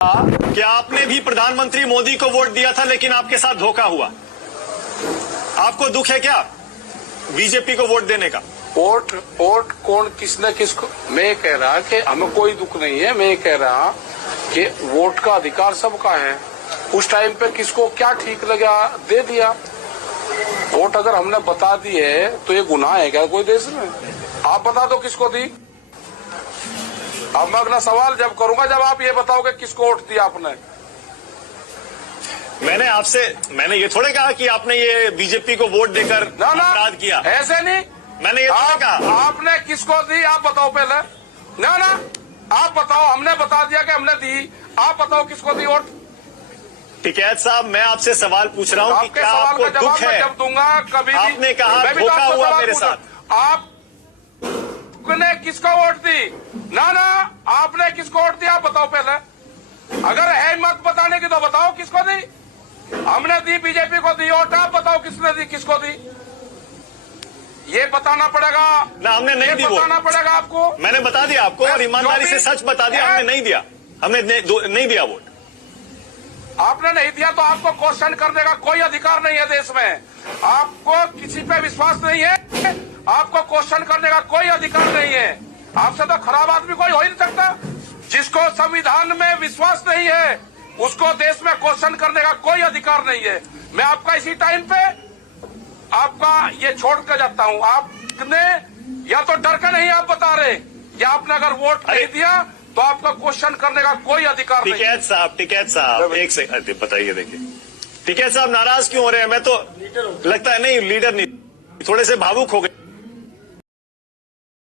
कि आपने भी प्रधानमंत्री मोदी को वोट दिया था लेकिन आपके साथ धोखा हुआ। आपको दुख है क्या बीजेपी को वोट देने का? वोट कौन किसने किसको, मैं कह रहा कि हमें कोई दुख नहीं है। मैं कह रहा कि वोट का अधिकार सबका है। उस टाइम पे किसको क्या ठीक लगा दे दिया। वोट अगर हमने बता दी है तो ये गुनाह है क्या कोई देश में? आप बता दो किसको दी। अब मैं अगला सवाल जब करूंगा जब आप ये बताओगे किसको वोट दिया आपने। मैंने ये थोड़े कहा कि आपने ये बीजेपी को वोट देकर अपराध किया। ऐसे नहीं, मैंने ये थोड़े कहा। आपने किसको दी आप बताओ पहले। ना आप बताओ, हमने बता दिया कि हमने दी। आप बताओ किसको दी वोट। टिकैत साहब, मैं आपसे सवाल पूछ रहा हूँ कि क्या आपको दुख है? जब दूंगा कभी आपने कहा धोखा हुआ मेरे साथ। आपने किसको वोट दी? ना आपने किसको वोट दिया आप बताओ पहले। अगर है मत बताने की तो बताओ किसको दी। हमने दी, बीजेपी को दी वोट। आप बताओ किसने दी, किसको दी। ये बताना पड़ेगा ना। हमने नहीं दी, बताना पड़ेगा आपको। मैंने बता दिया आपको और ईमानदारी से सच बता दिया, हमने नहीं दिया। हमने नहीं दिया वोट। आपने नहीं दिया तो आपको क्वेश्चन करने का कोई अधिकार नहीं है देश में। आपको किसी पे विश्वास नहीं है, आपको क्वेश्चन करने का कोई अधिकार नहीं है। आपसे तो खराब आदमी कोई हो ही नहीं सकता। जिसको संविधान में विश्वास नहीं है उसको देश में क्वेश्चन करने का कोई अधिकार नहीं है। मैं आपका इसी टाइम पे आपका ये छोड़ कर जाता हूं। आपने या तो डर के नहीं आप बता रहे या आपने अगर वोट नहीं दिया तो आपका क्वेश्चन करने का कोई अधिकार नहीं। टिकैत साहब एक सेकंड बताइए। देखिए टिकैत साहब नाराज क्यों हो रहे हैं? मैं तो लगता है नहीं, लीडर नहीं, थोड़े से भावुक हो गए।